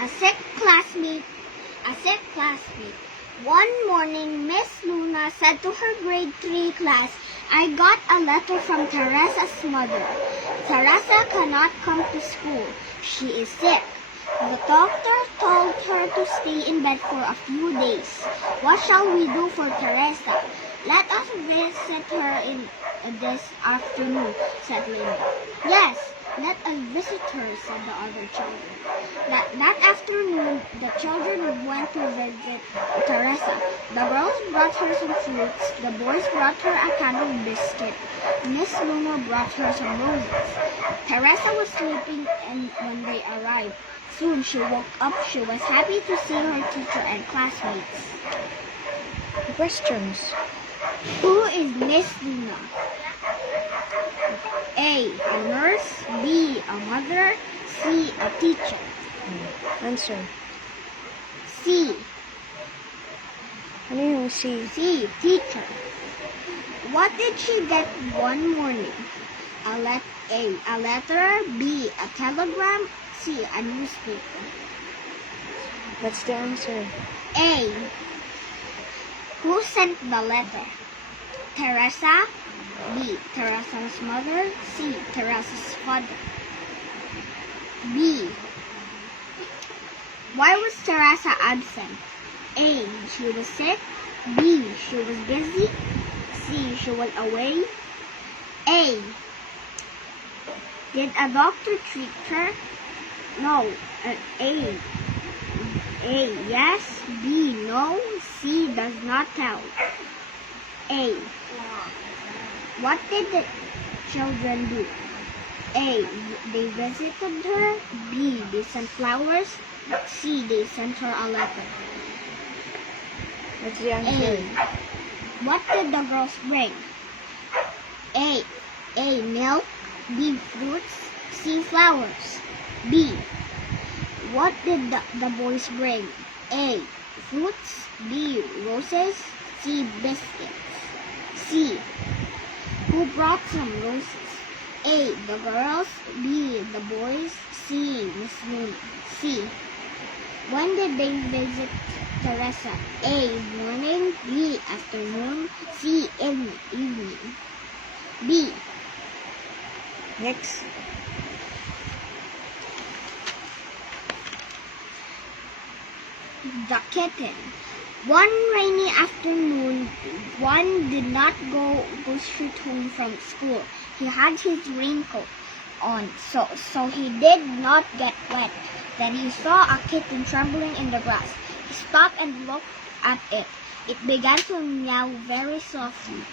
A sick classmate. One morning, Miss Luna said to her grade 3 class, "I got a letter from Teresa's mother. Teresa cannot come to school. She is sick. The doctor told her to stay in bed for a few days. What shall we do for Teresa? Let us visit her in this afternoon," said Linda. "Yes, let us visit her," said the other children. That afternoon, the children went to visit Teresa. The girls brought her some fruits. The boys brought her a can of biscuit. Miss Luna brought her some roses. Teresa was sleeping when they arrived. Soon she woke up. She was happy to see her teacher and classmates. Questions. Who is Miss Luna? A nurse. B, a mother. C, a teacher. Answer. C. Ano yung C? C, teacher. What did she get one morning? A letter. B, a telegram. C, a newspaper. What's the answer? A. Who sent the letter? Teresa. B, Teresa's mother. C, Teresa's father. B. Why was Teresa absent? A, she was sick. B, she was busy. C, she was away. A. Did a doctor treat her? No. A. Yes. B. No. C. Does not tell. A. What did the children do? A. They visited her. B. They sent flowers. C. They sent her a letter. What's the answer? A. What did the girls bring? A. Milk. B. Fruits. C. Flowers. B. What did the boys bring? A. Fruits. B. Roses. C. Biscuits. C. Who brought some roses? A. The girls. B. The boys. C. Miss Luna. C. When did they visit Teresa? A. Morning. B. Afternoon. C. Evening. B. Next. The kitten. One rainy afternoon, one did not go straight home from school. He had his raincoat on, so he did not get wet. Then he saw a kitten trembling in the grass. He stopped and looked at it. It began to meow very softly.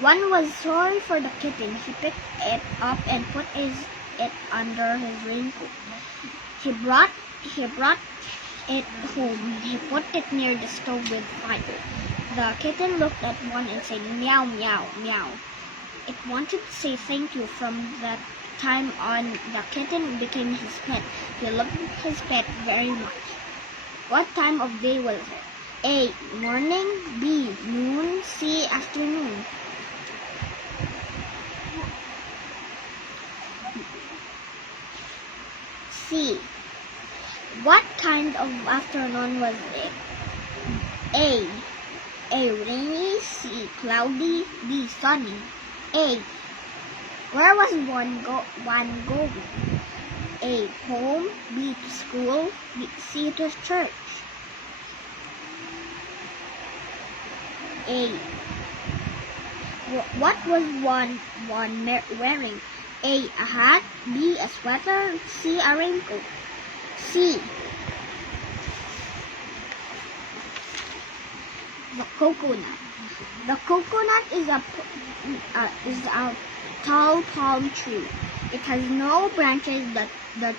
One was sorry for the kitten. He picked it up and put it under his raincoat. He brought it home. He put it near the stove with fire. The kitten looked at one and said, "Meow, meow, meow." It wanted to say thank you. From that time on, the kitten became his pet. He loved his pet very much. What time of day was it? A. Morning. B. Noon. C. Afternoon. C. What kind of afternoon was it? A. Rainy. C. Cloudy. D. Sunny. A. Where was one going? A. Home. B. To school. C. To church. A. What was one wearing? A. A hat. B. A sweater. C. A raincoat. C. The coconut. The coconut is a tall palm tree. It has no branches. The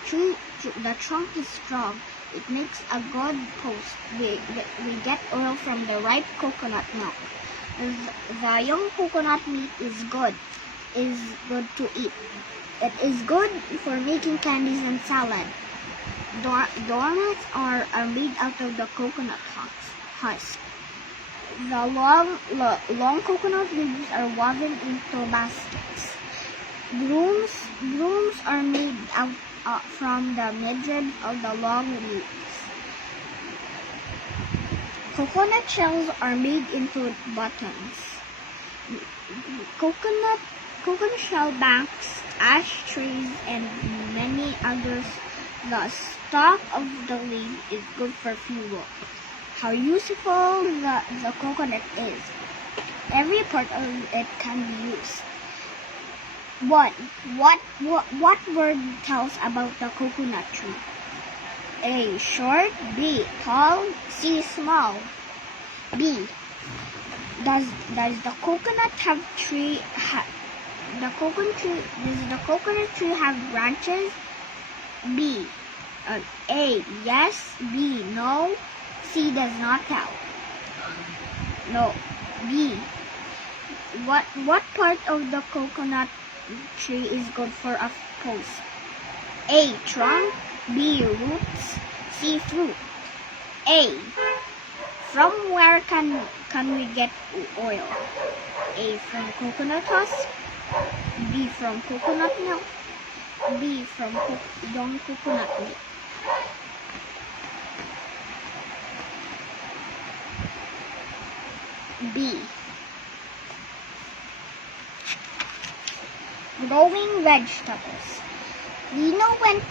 trunk is strong. It makes a good post. We get oil from the ripe coconut milk. The young coconut meat is good to eat. It is good for making candies and salad. Doormats are made out of the coconut husk. The long coconut leaves are woven into baskets. Brooms are made out from the midribs of the long leaves. Coconut shells are made into buttons. Coconut shell banks, ashtrays, and many others. The stalk of the leaf is good for fuel. How useful the coconut is. Every part of it can be used. 1. What word tells about the coconut tree? A. Short. B. Tall. C. Small. B. Does the coconut tree have branches? B. A. Yes. B. No. C. Does not tell. No. B. What part of the coconut tree is good for a post? A. Trunk. B. Roots. C. Fruit. A. From where can we get oil? A. From coconut husk. B. From coconut milk. B. From young coconut milk. B. Growing vegetables. Lino went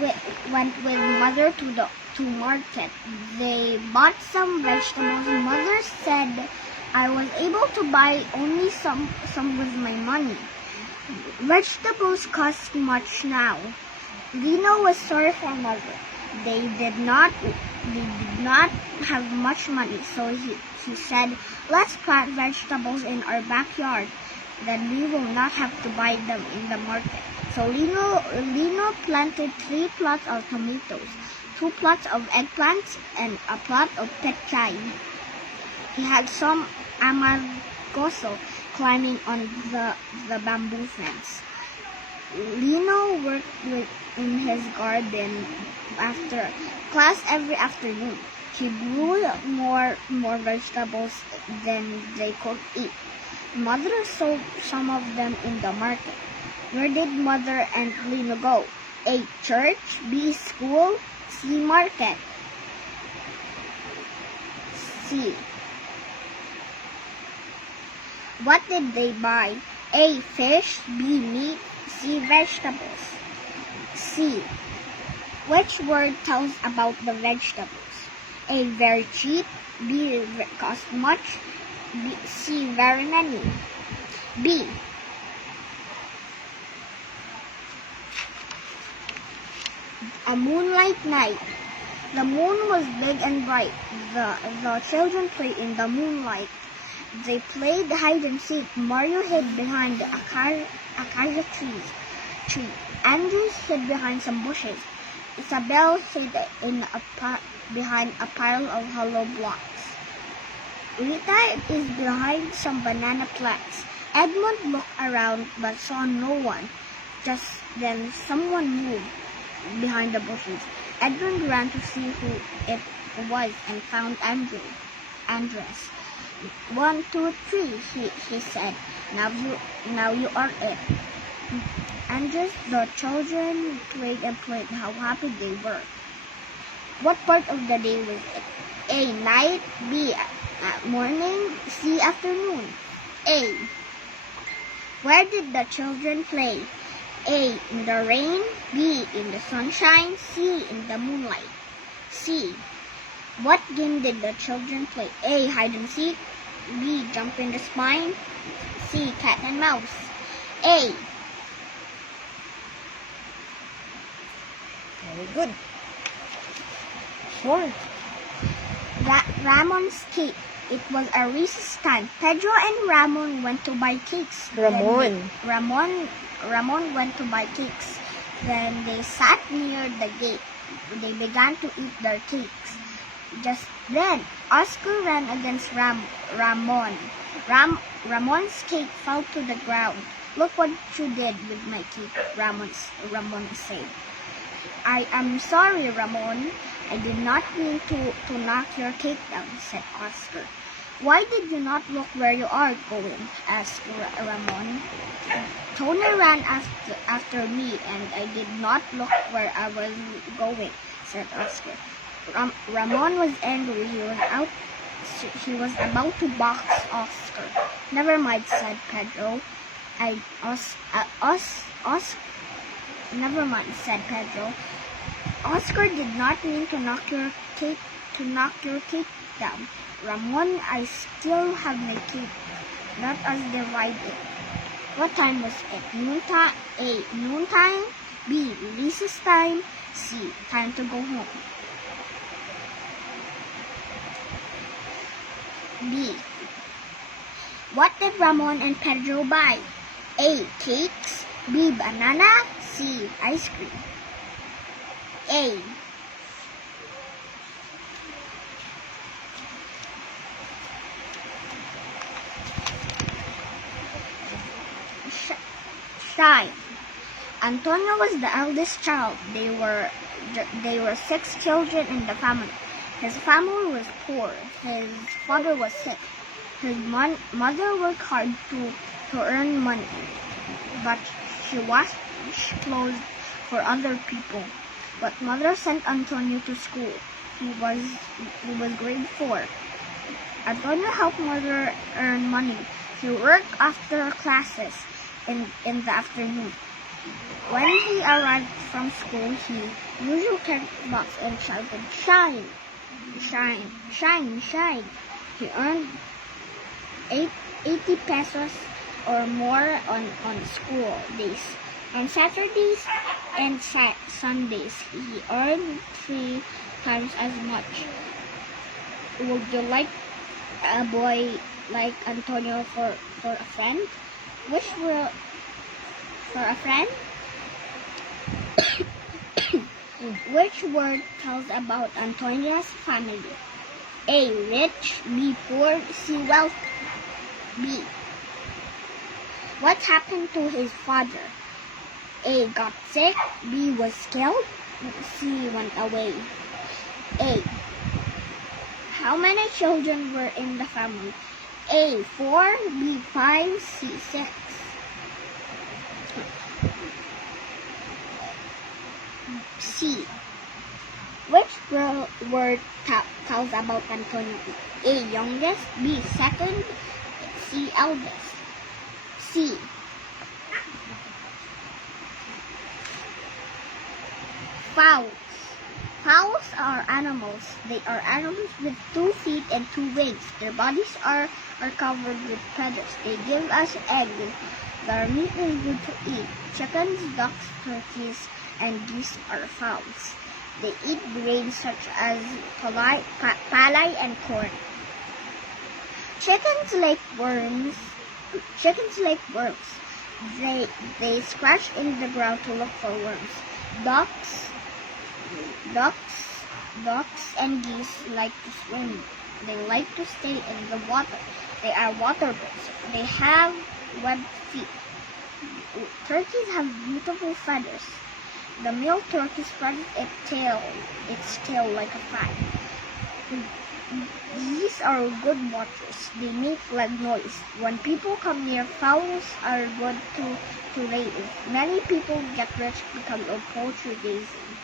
with mother to market. They bought some vegetables. Mother said, "I was able to buy only some with my money. Vegetables cost much now." Lino was sorry for mother. They did not have much money, so he said, "Let's plant vegetables in our backyard. Then we will not have to buy them in the market." So Lino planted 3 plots of tomatoes, 2 plots of eggplants, and a plot of petchay. He had some amargoso climbing on the bamboo fence. Lino worked in his garden after class every afternoon. He grew more vegetables than they could eat. Mother sold some of them in the market. Where did mother and Lino go? A. Church. B. School. C. Market. C. What did they buy? A. Fish. B. Meat. C. Vegetables. C. Which word tells about the vegetables? A. Very cheap. B. Cost much. B. C. Very many. B. A moonlight night. The moon was big and bright. The children played in the moonlight. They played hide and seek. Mario hid behind the acacia tree. Andrew hid behind some bushes. Isabel hid behind a pile of hollow blocks. Rita is behind some banana plants. Edmund looked around but saw no one. Just then someone moved behind the bushes. Edmund ran to see who it was and found Andres. 1, 2, 3, he said. Now you are it. Andres, the children played and played. How happy they were. What part of the day was it? A. Night. B. Morning. C. Afternoon. A. Where did the children play? A. In the rain. B. In the sunshine. C. In the moonlight. C. What game did the children play? A. Hide and seek. B. Jump in the spine. C. Cat and mouse. A. Very good. 4. Ramon's cake. It was a recess time. Pedro and Ramon went to buy cakes. Ramon went to buy cakes. Then they sat near the gate. They began to eat their cakes. Just then, Oscar ran against Ramon. Ramon's cake fell to the ground. "Look what you did with my cake," Ramon said. "I am sorry, Ramon. I did not mean to knock your cake down," said Oscar. Why did you not look where you are going? Asked Ramon. Tony ran after me, and I did not look where I was going, said Oscar. Ramon was angry. He was about to box Oscar. Never mind, said Pedro. Never mind, said Pedro. Oscar did not mean to knock your cake down. Ramon, I still have my cake. Let us divide it. What time was it? Noontime? A. Noontime. B. Recess time. C. Time to go home. B. What did Ramon and Pedro buy? A. Cakes. B. Banana. C. Ice cream. A. Shine. Antonio was the eldest child. They were 6 children in the family. His family was poor. His father was sick. His mother worked hard to earn money, but she washed clothes for other people. But mother sent Antonio to school. He was grade 4. Antonio helped mother earn money. He worked after classes in the afternoon. When he arrived from school, he usually carried a box and shouted, "Shine! Shine! Shine! Shine!" He earned 80 pesos or more on school days. On Saturdays and Sundays, he earned 3 times as much. Would you like a boy like Antonio for a friend? Which will for a friend? Which word tells about Antonio's family? A. Rich. B. Poor. C. Wealthy. B. What happened to his father? A. Got sick. B. Was killed. C. Went away. A. How many children were in the family? A. 4. B. 5. C. 6. C. Which word tells about Antonio? A. Youngest. B. Second. C. Eldest. C. Fowls. Fowls are animals. They are animals with 2 feet and 2 wings. Their bodies are covered with feathers. They give us eggs. Their meat is good to eat. Chickens, ducks, turkeys, and geese are fowls. They eat grains such as palay and corn. Chickens like worms. They scratch in the ground to look for worms. Ducks and geese like to swim. They like to stay in the water. They are water birds. They have webbed feet. Turkeys have beautiful feathers. The male turkey spreads its tail like a fan. These are good watchers. They make loud noise. When people come near, fowls are good to raise. Many people get rich because of poultry raising.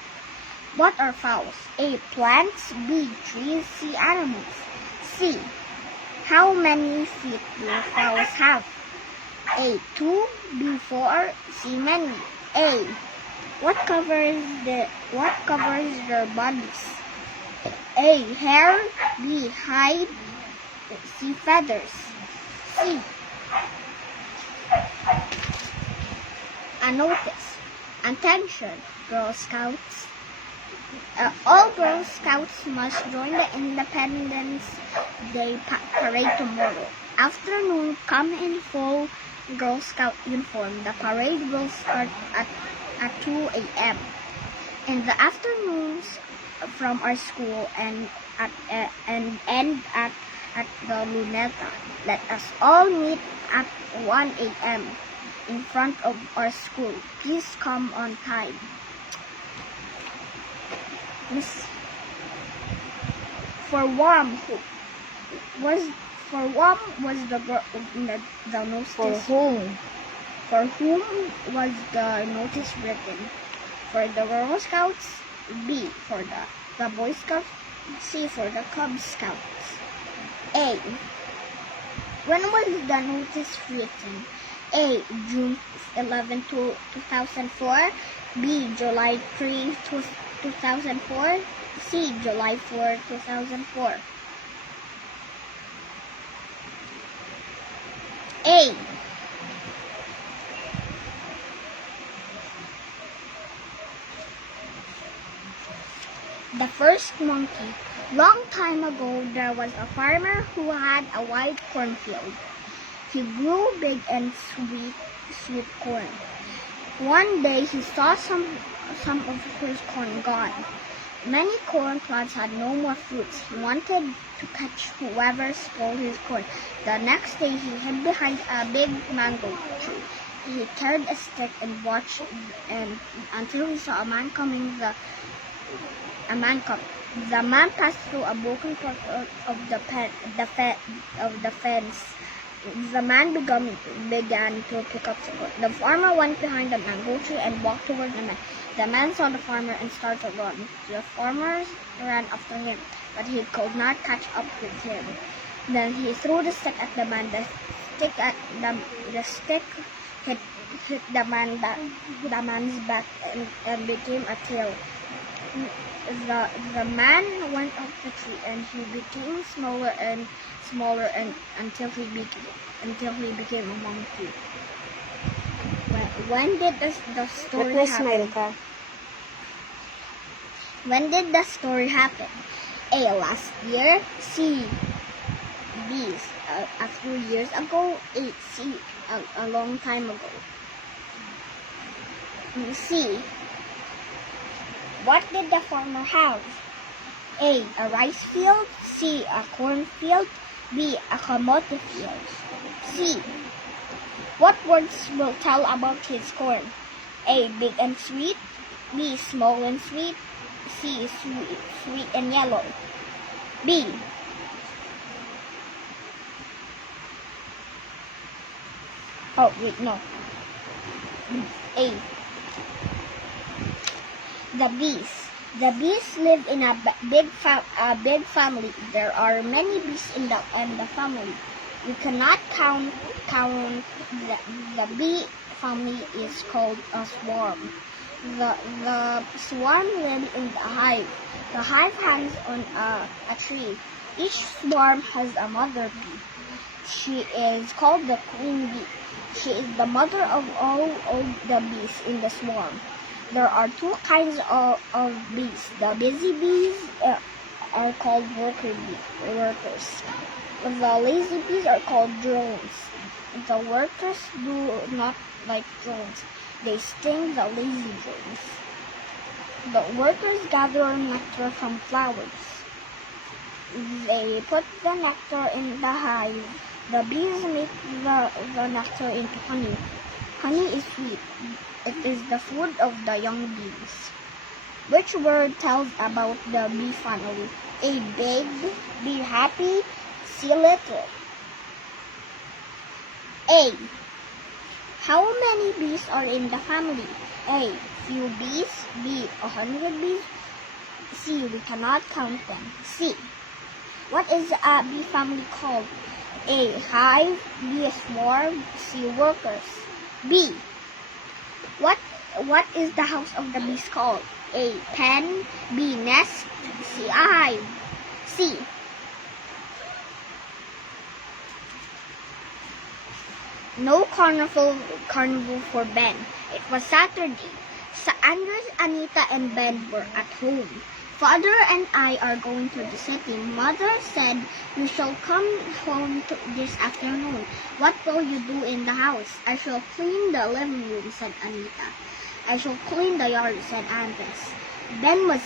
What are fowls? A. Plants. B. Trees. C. Animals. C. How many feet do fowls have? A. 2. B. 4. C. Many. A. What covers their bodies? A. Hair. B. Hide. C. Feathers. C. A notice. Attention, Girl Scouts. All Girl Scouts must join the Independence Day parade tomorrow. Afternoon, come in full Girl Scout uniform. The parade will start at 2 a.m. in the afternoons from our school and end at the Luneta. Let us all meet at 1 a.m. in front of our school. Please come on time. For For whom was the notice? For whom? For whom was the notice written? For the Girl Scouts, B. For the Boy Scouts, C. For the Cub Scouts. A. When was the notice written? A. June 11, 2004. B. July 3, 2004. C. July 4, 2004. A. The first monkey. Long time ago, there was a farmer who had a wide cornfield. He grew big and sweet corn. One day, he saw some of his corn gone. Many corn plants had no more fruits. He wanted to catch whoever stole his corn. The next day, he hid behind a big mango tree. He carried a stick and watched until he saw a man coming. The man passed through a broken part of the fence. The man began to pick up support. The farmer went behind the mango tree and walked toward the man. The man saw the farmer and started to run. The farmer ran after him, but he could not catch up with him. Then he threw the stick at the man. The stick hit the man's back and became a tail. The man went up the tree and he became smaller and smaller until he became a monkey. When did the story happen? America. When did the story happen? A. Last year. C. B. A few years ago. A. C. A long time ago. C. What did the farmer have? A. A rice field. C. A cornfield. B. A kamote field. C. What words will tell about his corn? A. Big and sweet. B. Small and sweet. C. Sweet and yellow. B. Oh, wait, no. A. The bees. The bees live in a big family. There are many bees in the family. You cannot count the bee family is called a swarm. The swarm lives in the hive. The hive hangs on a tree. Each swarm has a mother bee. She is called the queen bee. She is the mother of all the bees in the swarm. There are two kinds of bees. The busy bees are called workers. The lazy bees are called drones. The workers do not like drones. They sting the lazy drones. The workers gather nectar from flowers. They put the nectar in the hive. The bees make the nectar into honey. Honey is sweet. It is the food of the young bees. Which word tells about the bee family? A. Big. B. Happy. C. Little. A. How many bees are in the family? A. Few bees. B. 100 bees. C. We cannot count them. C. What is a bee family called? A. Hive. B. Swarm. C. Workers. B. What is the house of the bees called? A. Pen. B. Nest. C. Hive. C. No carnival for Ben. It was Saturday. Andres, Anita, and Ben were at home. Father and I are going to the city. Mother said, you shall come home this afternoon. What will you do in the house? I shall clean the living room, said Anita. I shall clean the yard, said Andres. Ben was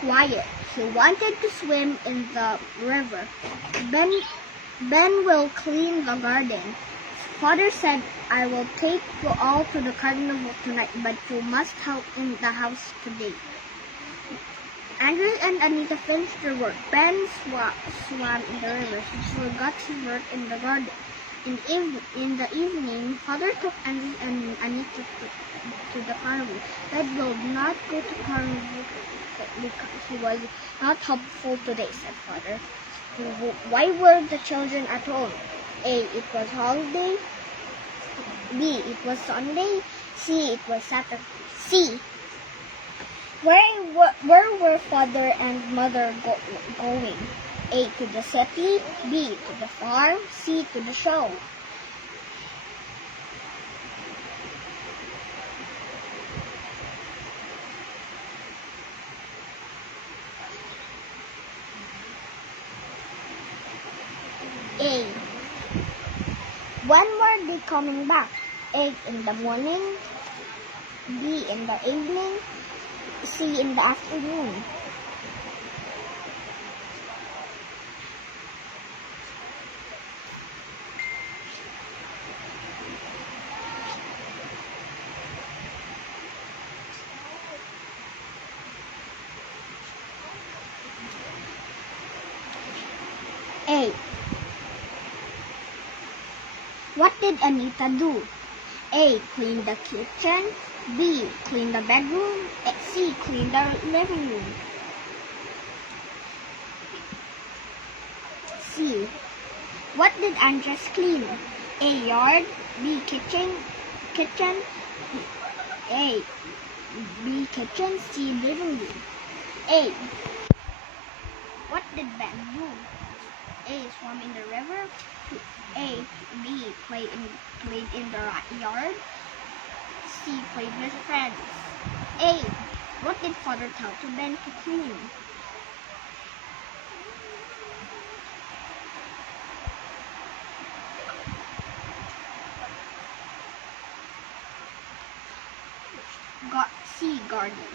quiet. He wanted to swim in the river. Ben will clean the garden. Father said, I will take you all to the carnival tonight, but you must help in the house today. Andres and Anita finished their work. Ben swam in the river. He forgot his work in the garden. In the evening, Father took Andres and Anita to the carnival. Dad will not go to carnival because he was not helpful today, said Father. Why were the children at home? A. It was holiday. B. It was Sunday. C. It was Saturday. C. Where were father and mother going? A. To the city. B. To the farm. C. To the show. A. When were they coming back? A. In the morning. B. In the evening. C. In the afternoon. A. What did Anita do? A. Clean the kitchen. B. Clean the bedroom. C. Clean the living room. C. What did Andres clean? A. Yard. B. Kitchen. A. B. Kitchen. C. Living room. A. What did Ben do? A. Swam in the river. A. B. Played in the yard. C. Played with friends. A. What did father tell to Ben to clean? C. Garden.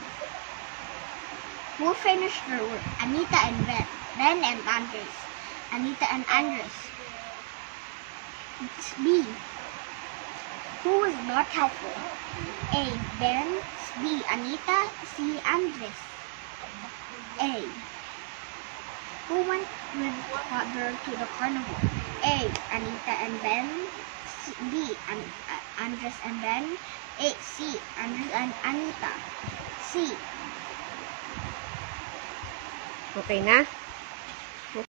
Who finished their work? Anita and Ben. Ben and Andres. Anita and Andres. B. Who was not helpful? A. Ben. B. Anita. C. Andres. A. Who went with father to the carnival? A. Anita and Ben. B. Andres and Ben. A. C. Andres and Anita. C. Okay na?